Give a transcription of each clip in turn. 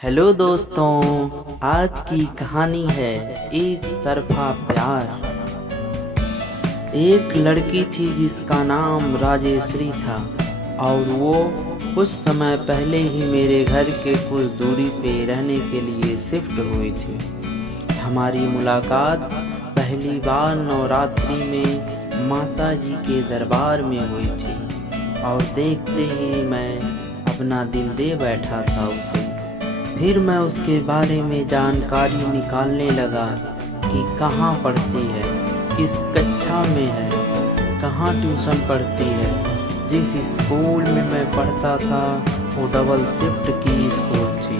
Hello दोस्तों, आज की कहानी है एक तरफा प्यार। एक लड़की थी जिसका नाम राजेश्री था और वो कुछ समय पहले ही मेरे घर के कुछ दूरी पे रहने के लिए शिफ्ट हुई थी। हमारी मुलाकात पहली बार नवरात्रि में माता जी के दरबार में हुई थी और देखते ही मैं अपना दिल दे बैठा था उसे। फिर मैं उसके बारे में जानकारी निकालने लगा कि कहाँ पढ़ती है, किस कक्षा में है, कहाँ ट्यूशन पढ़ती है। जिस स्कूल में मैं पढ़ता था वो डबल शिफ्ट की स्कूल थी।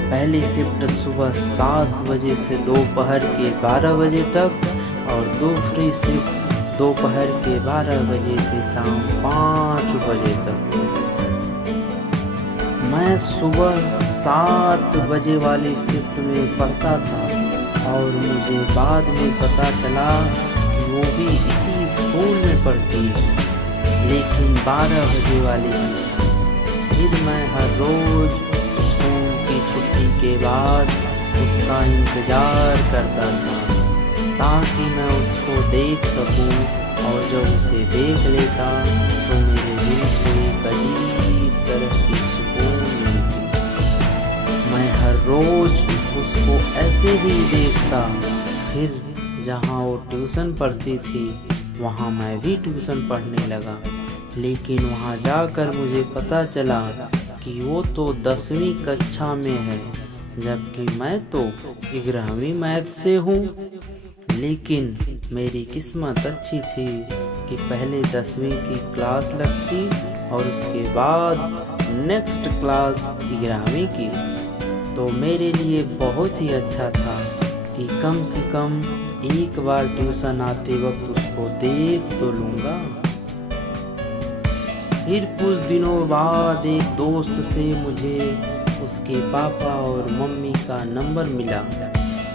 पहली शिफ्ट सुबह 7 बजे से दोपहर के 12 बजे तक और दूसरी शिफ्ट दोपहर के 12 बजे से शाम 5 बजे तक। मैं सुबह 7 बजे वाली शिफ्ट में पढ़ता था और मुझे बाद में पता चला कि वो भी इसी स्कूल में पढ़ती है, लेकिन 12 बजे वाली शिफ्ट। फिर मैं हर रोज़ स्कूल की छुट्टी के बाद उसका इंतज़ार करता था ताकि मैं उसको देख सकूं, और जब उसे देख लेता तो मेरे दिल को एक अजीब तरह की हर रोज़ उसको ऐसे ही देखता। फिर जहाँ वो ट्यूशन पढ़ती थी वहाँ मैं भी ट्यूशन पढ़ने लगा, लेकिन वहाँ जाकर मुझे पता चला कि वो तो 10वीं कक्षा में है, जबकि मैं तो 11वीं मैथ से हूँ। लेकिन मेरी किस्मत अच्छी थी कि पहले 10वीं की क्लास लगती और उसके बाद नेक्स्ट क्लास 11वीं की। तो मेरे लिए बहुत ही अच्छा था कि कम से कम एक बार ट्यूशन आते वक्त उसको देख तो लूँगा। फिर कुछ दिनों बाद एक दोस्त से मुझे उसके पापा और मम्मी का नंबर मिला।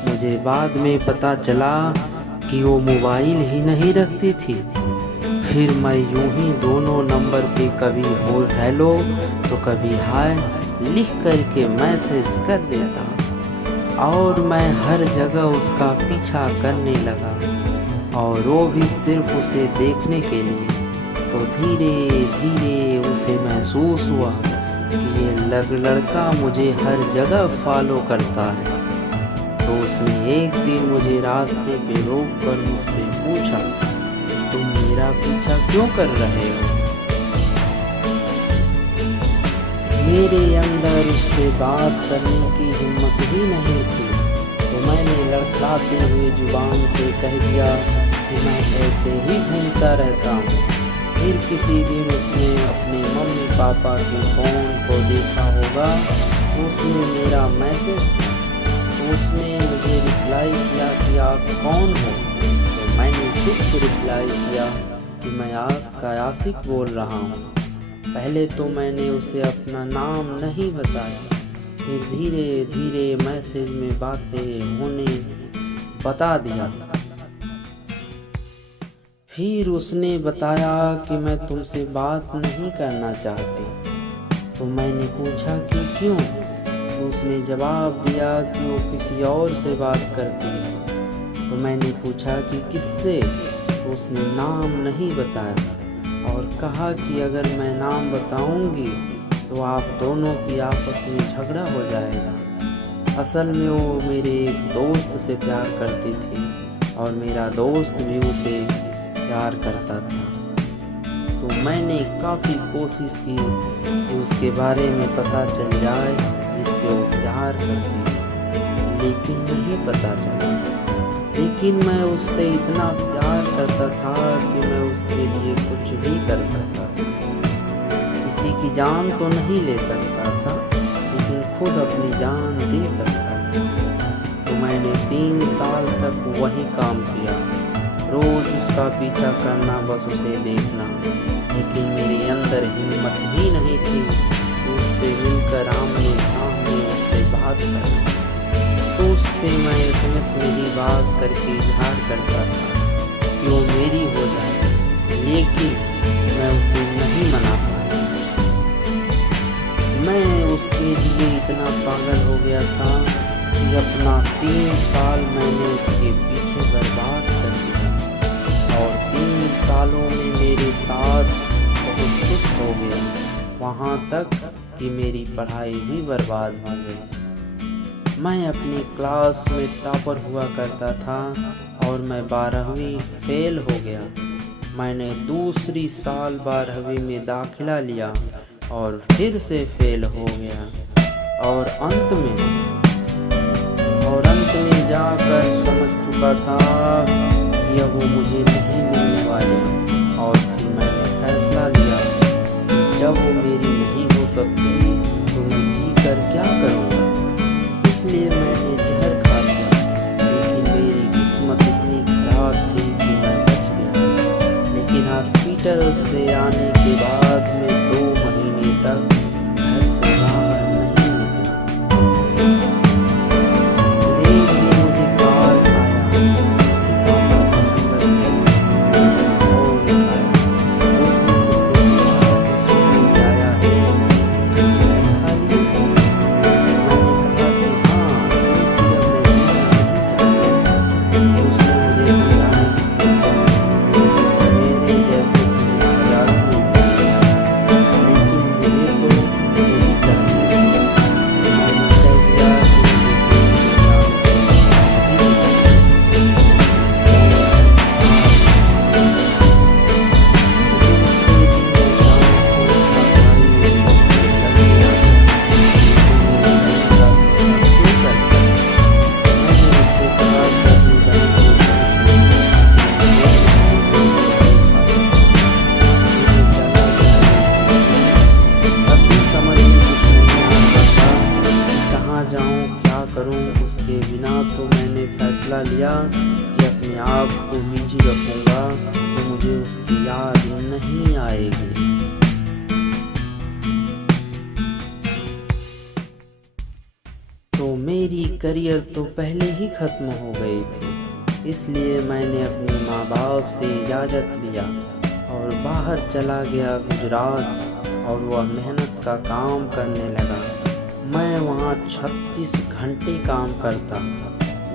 मुझे बाद में पता चला कि वो मोबाइल ही नहीं रखती थी। फिर मैं यूं ही दोनों नंबर पे कभी हो हेलो तो कभी हाय लिख करके मैसेज कर देता और मैं हर जगह उसका पीछा करने लगा, और वो भी सिर्फ उसे देखने के लिए। तो धीरे धीरे उसे महसूस हुआ कि ये लड़का मुझे हर जगह फॉलो करता है। तो उसने एक दिन मुझे रास्ते पे रोक कर मुझसे पूछा, तुम मेरा पीछा क्यों कर रहे हो? मेरे अंदर उससे बात करने की हिम्मत ही नहीं थी, तो मैंने लड़खड़ाते हुए जुबान से कह दिया कि मैं ऐसे ही घूमता रहता हूँ। फिर किसी दिन उसने अपने मम्मी पापा के फ़ोन को देखा होगा, उसमें मेरा मैसेज था। तो उसने मुझे रिप्लाई किया कि आप कौन हो? तो मैंने खुद से रिप्लाई किया कि मैं आपका आशिक बोल रहा हूँ। पहले तो मैंने उसे अपना नाम नहीं बताया, फिर धीरे धीरे मैसेज में बातें होने बता दिया। फिर उसने बताया कि मैं तुमसे बात नहीं करना चाहती। तो मैंने पूछा कि क्यों? तो उसने जवाब दिया कि वो किसी और से बात करती है। तो मैंने पूछा कि किससे? तो उसने नाम नहीं बताया और कहा कि अगर मैं नाम बताऊंगी तो आप दोनों की आपस में झगड़ा हो जाएगा। असल में वो मेरे एक दोस्त से प्यार करती थी और मेरा दोस्त भी उसे प्यार करता था। तो मैंने काफ़ी कोशिश की कि उसके बारे में पता चल जाए जिससे वो प्यार करती है, लेकिन नहीं पता चला। लेकिन मैं उससे इतना प्यार करता था कि मैं उसके लिए कुछ भी कर सकता था। किसी की जान तो नहीं ले सकता था, लेकिन खुद अपनी जान दे सकता था। तो मैंने 3 साल तक वही काम किया, रोज़ उसका पीछा करना, बस उसे देखना। लेकिन मेरे अंदर हिम्मत ही नहीं थी कि उससे मिलकर आमने सामने उससे बात करना। तो उससे मैं SMS में ही बात करके इजहार करता था कि वो मेरी हो जाए, लेकिन मैं उसे नहीं मना पाया। मैं उसके लिए इतना पागल हो गया था कि अपना 3 साल मैंने उसके पीछे बर्बाद कर दिया और 3 सालों में मेरे साथ बहुत कुछ हो गया, वहाँ तक कि मेरी पढ़ाई भी बर्बाद हो गई। मैं अपनी क्लास में टॉपर हुआ करता था और मैं 12वीं फेल हो गया। मैंने दूसरी साल 12वीं में दाखिला लिया और फिर से फेल हो गया और अंत में जाकर समझ चुका था कि अब वो मुझे नहीं मिलने वाली। और फिर मैंने फैसला लिया कि जब वो मेरी नहीं हो सकती तो मैं जी कर क्या करूँगा। इसलिए मैंने जहर खा लिया, लेकिन मेरी किस्मत इतनी खराब थी कि मैं बच गया। लेकिन हॉस्पिटल से आने के बाद मैं 2 महीने तक घर से बाहर नहीं निकला। धीरे-धीरे मुझे कॉल आया, उसके पापा के नंबर से मैंने फ़ोन उठाया। उसने मुझसे पूछा कि सुनील आया है, तुम चाय खा लिए थे? मैंने कहा कि हाँ, क्योंकि अब मैं जीना नहीं चाहता। उसने मुझे समझाने की कोशिश की, मेरे जैसे तुम्हें हज़ारों मिलते हैं, लेकिन मुझे तो वही चाहिए। मैंने तय किया कि करूं उसके बिना। तो मैंने फैसला लिया कि अपने आप को बिजी रखूंगा तो मुझे उसकी याद नहीं आएगी। तो मेरी करियर तो पहले ही ख़त्म हो गई थी। इसलिए मैंने अपने माँ बाप से इजाज़त लिया और बाहर चला गया गुजरात और वह मेहनत का काम करने लगा। मैं वहाँ 36 घंटे काम करता,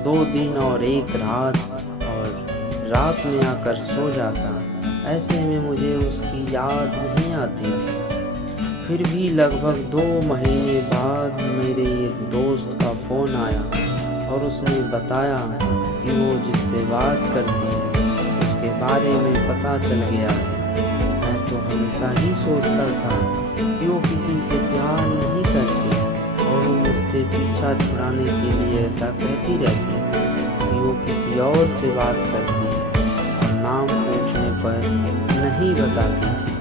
2 दिन और 1 रात, और रात में आकर सो जाता। ऐसे में मुझे उसकी याद नहीं आती थी। फिर भी लगभग 2 महीने बाद मेरे एक दोस्त का फ़ोन आया और उसने बताया कि वो जिससे बात करती है उसके बारे में पता चल गया है। मैं तो हमेशा ही सोचता था कि वो किसी से प्यार नहीं करती और वो मुझसे पीछा छुड़ाने के लिए ऐसा कहती रहती है कि वो किसी और से बात करती है और नाम पूछने पर नहीं बताती थी।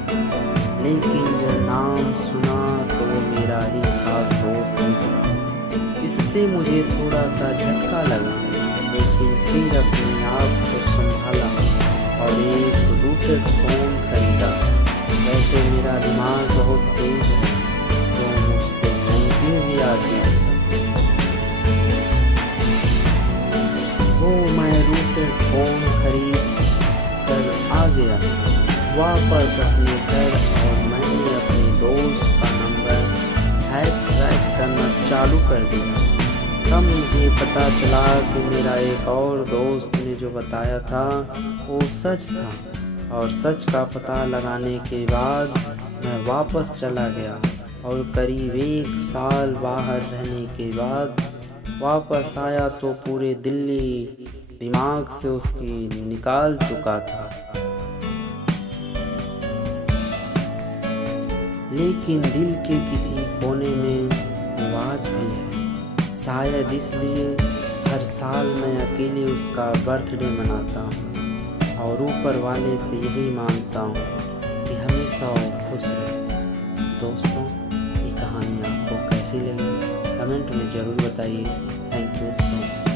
लेकिन जब नाम सुना तो वो मेरा ही खास दोस्त निकला। इससे मुझे थोड़ा सा झटका लगा, लेकिन फिर अपने आप को संभाला और एक रूटेड फ़ोन खरीदा। वैसे मेरा दिमाग बहुत तेज है तो मुझसे भी आती है। वो मैं रूटेड फ़ोन खरीद कर आ गया वापस अपने घर और मैंने अपने दोस्त का नंबर ट्रैक करना चालू कर दिया। तब मुझे पता चला कि मेरा एक और दोस्त ने जो बताया था वो सच था और सच का पता लगाने के बाद मैं वापस चला गया और करीब 1 साल बाहर रहने के बाद वापस आया तो पूरे दिल्ली दिमाग से उसकी निकाल चुका था। लेकिन दिल के किसी कोने में आवाज़ भी है। शायद इसलिए हर साल मैं अकेले उसका बर्थडे मनाता हूँ और ऊपर वाले से यही मांगता हूँ कि हमेशा वो खुश रहे। दोस्तों, ये कहानी आपको कैसी लगी कमेंट में ज़रूर बताइए। Thank you so much.